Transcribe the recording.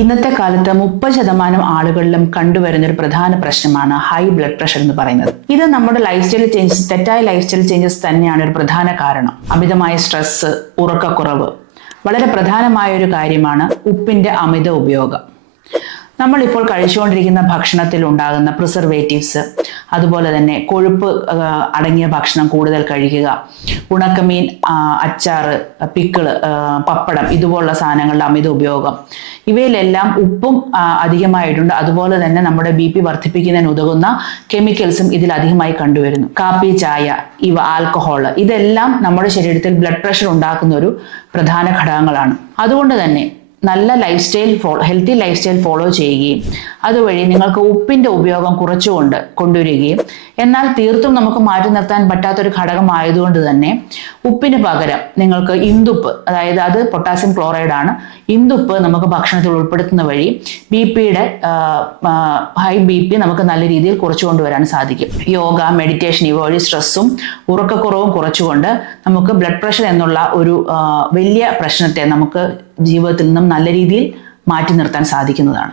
ഇന്നത്തെ കാലത്ത് 30% ആളുകളിലും കണ്ടുവരുന്ന ഒരു പ്രധാന പ്രശ്നമാണ് ഹൈ ബ്ലഡ് പ്രഷർ എന്ന് പറയുന്നത്. ഇത് നമ്മുടെ ലൈഫ് സ്റ്റൈൽ ചേഞ്ചസ്, തെറ്റായ ലൈഫ് സ്റ്റൈൽ ചേഞ്ചസ് തന്നെയാണ് ഒരു പ്രധാന കാരണം. അമിതമായ സ്ട്രെസ്, ഉറക്കക്കുറവ്, വളരെ പ്രധാനമായ ഒരു കാര്യമാണ് ഉപ്പിന്റെ അമിത ഉപയോഗം. നമ്മളിപ്പോൾ കഴിച്ചുകൊണ്ടിരിക്കുന്ന ഭക്ഷണത്തിൽ ഉണ്ടാകുന്ന പ്രിസർവേറ്റീവ്സ്, അതുപോലെ തന്നെ കൊഴുപ്പ് അടങ്ങിയ ഭക്ഷണം കൂടുതൽ കഴിക്കുക, ഉണക്കമീൻ, അച്ചാറ്, പിക്കിള്, പപ്പടം, ഇതുപോലുള്ള സാധനങ്ങളുടെ അമിത ഉപയോഗം, ഇവയിലെല്ലാം ഉപ്പും അധികമായിട്ടുണ്ട്. അതുപോലെ തന്നെ നമ്മുടെ BP വർദ്ധിപ്പിക്കുന്നതിന് ഉതകുന്ന കെമിക്കൽസും ഇതിൽ അധികമായി കണ്ടുവരുന്നു. കാപ്പി, ചായ, ആൽക്കഹോള്, ഇതെല്ലാം നമ്മുടെ ശരീരത്തിൽ ബ്ലഡ് പ്രഷർ ഉണ്ടാക്കുന്ന ഒരു പ്രധാന ഘടകങ്ങളാണ്. അതുകൊണ്ട് തന്നെ നല്ല ഹെൽത്തി ലൈഫ് സ്റ്റൈൽ ഫോളോ ചെയ്യുകയും അതുവഴി നിങ്ങൾക്ക് ഉപ്പിന്റെ ഉപയോഗം കുറച്ചുകൊണ്ട് കൊണ്ടുവരികയും, എന്നാൽ തീർത്തും നമുക്ക് മാറ്റി നിർത്താൻ പറ്റാത്തൊരു ഘടകമായതുകൊണ്ട് തന്നെ ഉപ്പിന് പകരം നിങ്ങൾക്ക് ഇന്ദുപ്പ്, അതായത് അത് പൊട്ടാസ്യം ക്ലോറൈഡ് ആണ്, ഇന്ദുപ്പ് നമുക്ക് ഭക്ഷണത്തിൽ ഉൾപ്പെടുത്തുന്ന വഴി ഹൈ BP നമുക്ക് നല്ല രീതിയിൽ കുറച്ചു കൊണ്ടുവരാൻ സാധിക്കും. യോഗ, മെഡിറ്റേഷൻ ഇവ വഴി സ്ട്രെസ്സും ഉറക്കക്കുറവും കുറച്ചുകൊണ്ട് നമുക്ക് ബ്ലഡ് പ്രഷർ എന്നുള്ള ഒരു വലിയ പ്രശ്നത്തെ നമുക്ക് ജീവിതത്തിൽ നിന്നും നല്ല രീതിയിൽ മാറ്റി നിർത്താൻ സാധിക്കുന്നതാണ്.